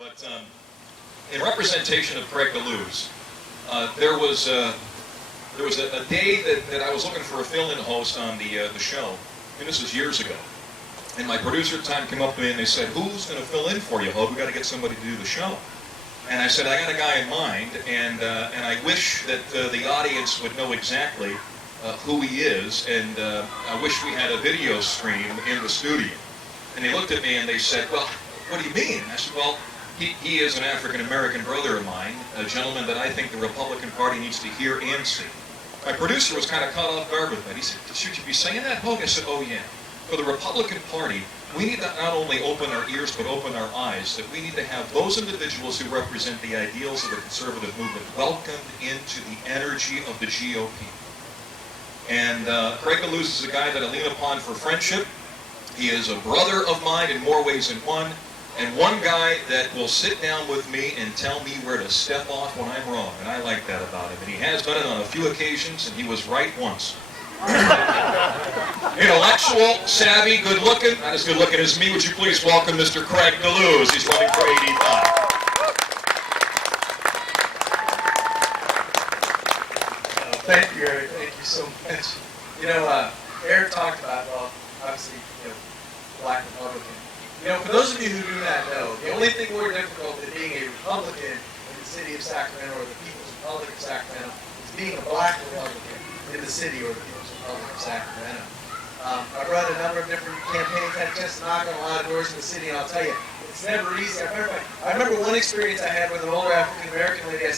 But in representation of Craig DeLuz, there was a day that I was looking for a fill-in host on the show, and this was years ago. And my producer at the time came up to me and they said, "Who's going to fill in for you, Hope? We got to get somebody to do the show." And I said, "I got a guy in mind, and I wish that the audience would know exactly who he is, and I wish we had a video stream in the studio." And they looked at me and they said, "Well, what do you mean?" I said, "Well, he is an African-American brother of mine, a gentleman that I think the Republican Party needs to hear and see." My producer was kind of caught off guard with that. He said, "Should you be saying that, Hogue?" I said, "Oh, yeah. For the Republican Party, we need to not only open our ears, but open our eyes, that we need to have those individuals who represent the ideals of the conservative movement welcomed into the energy of the GOP. And Craig DeLuz is a guy that I lean upon for friendship. He is a brother of mine in more ways than one, and one guy that will sit down with me and tell me where to step off when I'm wrong, and I like that about him. And he has done it on a few occasions, and he was right once. Intellectual, savvy, good-looking, not as good-looking as me. Would you please welcome Mr. Craig DeLuz? He's running for 85. Thank you, Eric. Thank you so much. Eric talked about, well, obviously, Black Republican. For those of you who do not know, the only thing more difficult than being a Republican in the city of Sacramento or the People's Republic of Sacramento is being a Black Republican in the city or the People's Republic of Sacramento. I've run a number of different campaigns. I've just knocked on a lot of doors in the city, and I'll tell you, it's never easy. I remember one experience I had with an older African American lady. I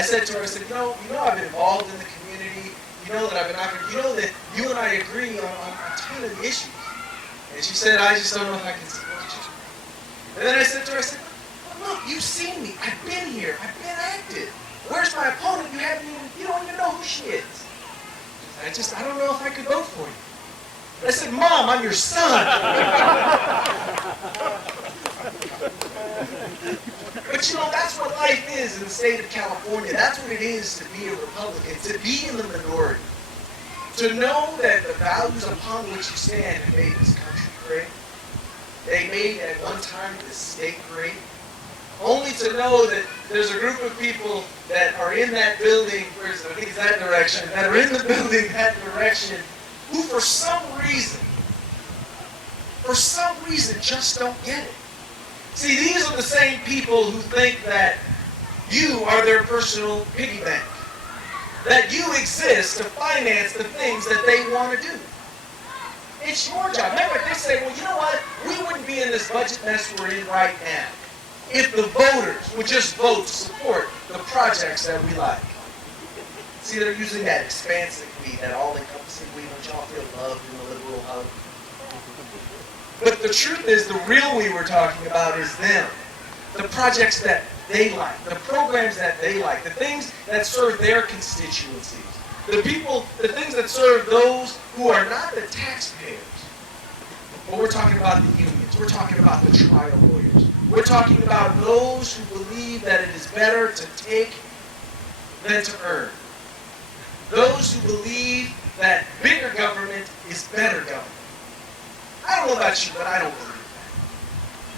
said to her, I've been involved in the community. You know that I've been African. You know that you and I agree on a ton of the issues. And she said, "I just don't know if I can support you." And then I said to her, "Look, you've seen me. I've been here. I've been active. Where's my opponent? You don't even know who she is." I don't know if I could vote for you. I said, "Mom, I'm your son." But that's what life is in the state of California. That's what it is to be a Republican, to be in the minority. To know that the values upon which you stand have made this country great. They made at one time this state great. Only to know that there's a group of people that are in that building, I think it's that direction, that are in the building that direction, who for some reason just don't get it. See, these are the same people who think that you are their personal piggy bank. That you exist to finance the things that they want to do. It's your job. Remember, they say, well, you know what? We wouldn't be in this budget mess we're in right now if the voters would just vote to support the projects that we like. See, they're using that expansive we, that all-encompassing we, don't y'all feel loved in the liberal hub? But the truth is, the real we we're talking about is them. The projects that they like, the programs that they like, the things that serve their constituencies, the things that serve those who are not the taxpayers. But we're talking about the unions. We're talking about the trial lawyers. We're talking about those who believe that it is better to take than to earn. Those who believe that bigger government is better government. I don't know about you, but I don't believe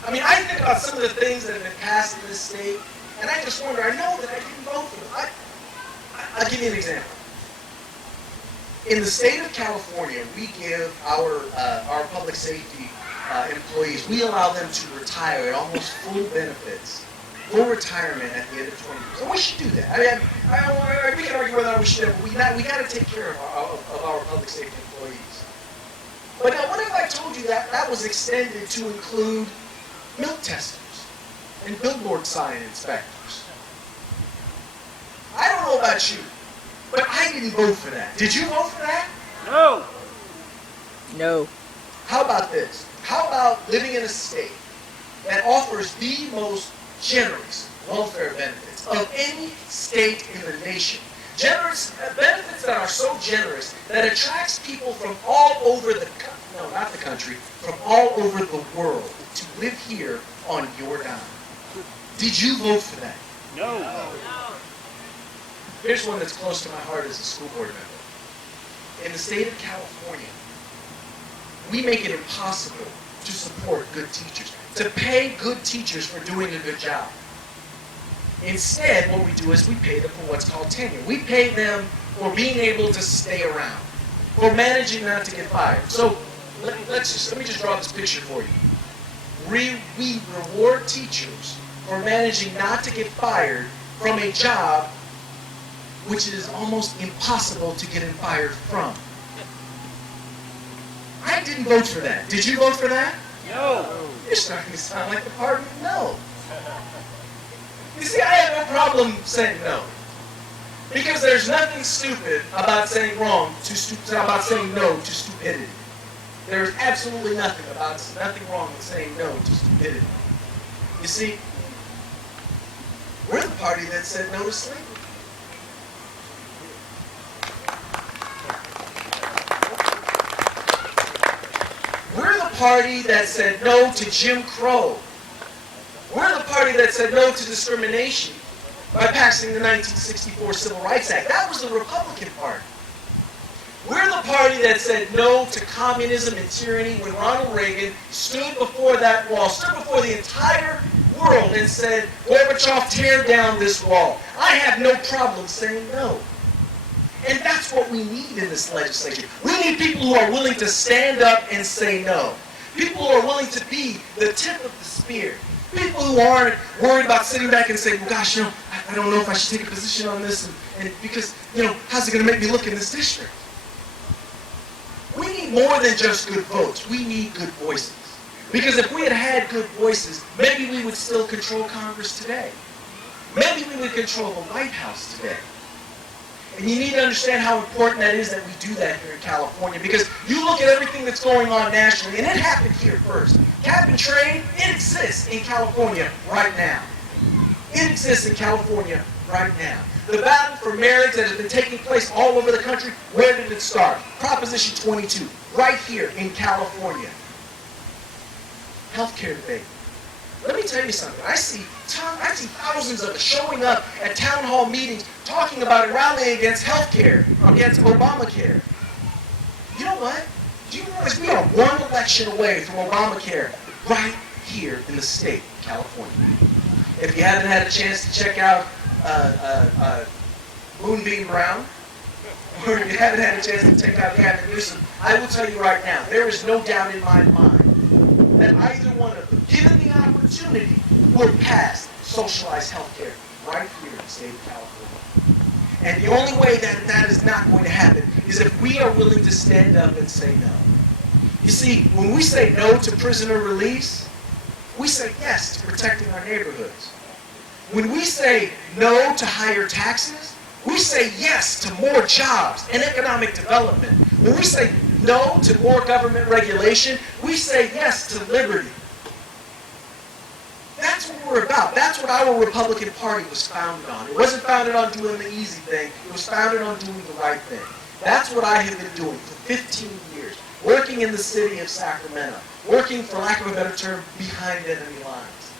that. I think about some of the things that have been passed in this state, and I just wonder, I know that I didn't vote for them. I'll give you an example. In the state of California, we give our public safety employees, we allow them to retire at almost full benefits, full retirement at the end of 20 years. And we should do that. We can argue whether we should, but we got to take care of our public safety employees. But now, what if I told you that was extended to include milk testers and billboard sign inspectors? I don't know about you, but I didn't vote for that. Did you vote for that? No. No. How about this? How about living in a state that offers the most generous welfare benefits of any state in the nation? Generous benefits that are so generous that attracts people from all over from all over the world to live here on your dime. Did you vote for that? No. Here's one that's close to my heart as a school board member. In the state of California, we make it impossible to support good teachers, to pay good teachers for doing a good job. Instead, what we do is we pay them for what's called tenure. We pay them for being able to stay around, for managing not to get fired. So let me just draw this picture for you. We reward teachers for managing not to get fired from a job which it is almost impossible to get fired from. I didn't vote for that. Did you vote for that? No. You're starting to sound like the party of no. You see, I have no problem saying no. Because there's nothing stupid about saying no to stupidity. There's absolutely nothing wrong with saying no to stupidity. You see, we're the party that said no to slavery. We're the party that said no to Jim Crow. We're the party that said no to discrimination by passing the 1964 Civil Rights Act. That was the Republican Party. We're the party that said no to communism and tyranny when Ronald Reagan stood before that wall, stood before the entire world and said, Gorbachev, tear down this wall. I have no problem saying no. And that's what we need in this legislature. We need people who are willing to stand up and say no. People who are willing to be the tip of the spear. People who aren't worried about sitting back and saying, well, gosh, I don't know if I should take a position on this, and because, how's it going to make me look in this district? We need more than just good votes. We need good voices. Because if we had good voices, maybe we would still control Congress today. Maybe we would control the White House today. And you need to understand how important that is that we do that here in California, because you look at everything that's going on nationally, and it happened here first. Cap and trade, it exists in California right now. It exists in California right now. The battle for marriage that has been taking place all over the country, where did it start? Proposition 22, right here in California. Healthcare debate. Let me tell you something. I see thousands of us showing up at town hall meetings talking about and rallying against healthcare, against Obamacare. You know what? Do you realize we are one election away from Obamacare right here in the state of California? If you haven't had a chance to check out Moonbeam Brown, or if you haven't had a chance to check out Gavin Newsom, I will tell you right now, there is no doubt in my mind that either one of them, given the opportunity, would pass socialized health care right here in the state of California. And the only way that is not going to happen is if we are willing to stand up and say no. You see, when we say no to prisoner release, we say yes to protecting our neighborhoods. When we say no to higher taxes, we say yes to more jobs and economic development. When we say no to more government regulation, we say yes to liberty. That's what we're about. That's what our Republican Party was founded on. It wasn't founded on doing the easy thing. It was founded on doing the right thing. That's what I have been doing for 15 years, working in the city of Sacramento, working, for lack of a better term, behind enemy lines.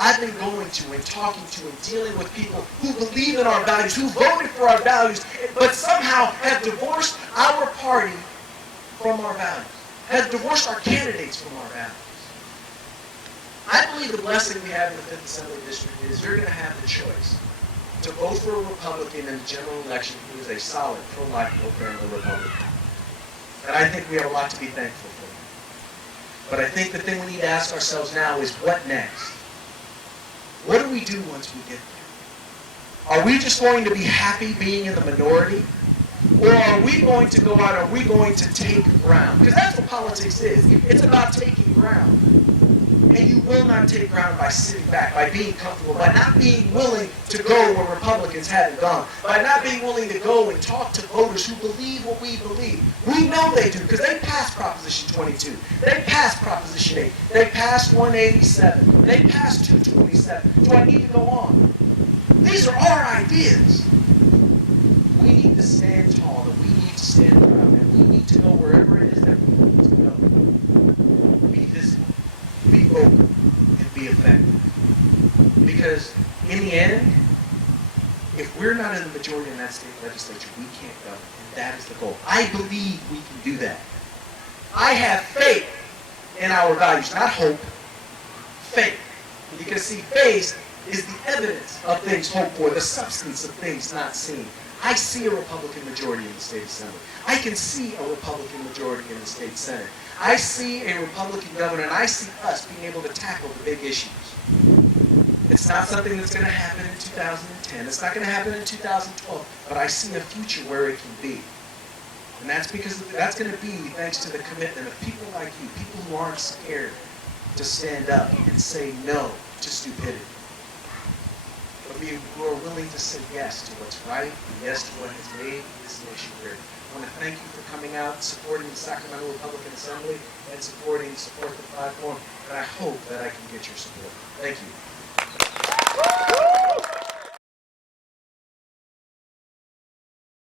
I've been going to and talking to and dealing with people who believe in our values, who voted for our values, but somehow have divorced our party from our values, have divorced our candidates from our values. I believe the blessing we have in the 5th Assembly District is you're going to have the choice to vote for a Republican in the general election who is a solid pro-life, pro-family Republican. And I think we have a lot to be thankful for. But I think the thing we need to ask ourselves now is, what next? What do we do once we get there? Are we just going to be happy being in the minority? Or are we going to go out, are we going to take ground? Because that's what politics is. It's about taking ground. And you will not take ground by sitting back, by being comfortable, by not being willing to go where Republicans haven't gone, by not being willing to go and talk to voters who believe what we believe. We know they do, because they passed Proposition 22. They passed Proposition 8. They passed 187. They passed 227. Do I need to go on? These are our ideas. We need to stand tall, and we need to stand proud, and we need to go wherever it is that we need to go. Be visible, be open, and be effective. Because in the end, if we're not in the majority in that state legislature, we can't go. And that is the goal. I believe we can do that. I have faith in our values. Not hope, faith. Because see, faith is the evidence of things hoped for, the substance of things not seen. I see a Republican majority in the state assembly. I can see a Republican majority in the state senate. I see a Republican governor, and I see us being able to tackle the big issues. It's not something that's going to happen in 2010. It's not going to happen in 2012. But I see a future where it can be. And that's because that's going to be thanks to the commitment of people like you, people who aren't scared to stand up and say no to stupidity. But who are willing to say yes to what's right and yes to what has made this nation great. I want to thank you for coming out and supporting the Sacramento Republican Assembly and support the platform. And I hope that I can get your support. Thank you.